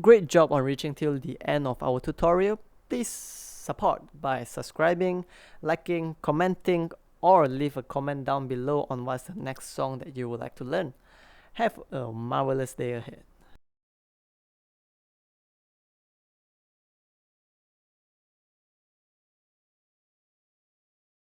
Great job on reaching till the end of our tutorial. Please support by subscribing, liking, commenting, or leave a comment down below on what's the next song that you would like to learn. Have a marvelous day ahead.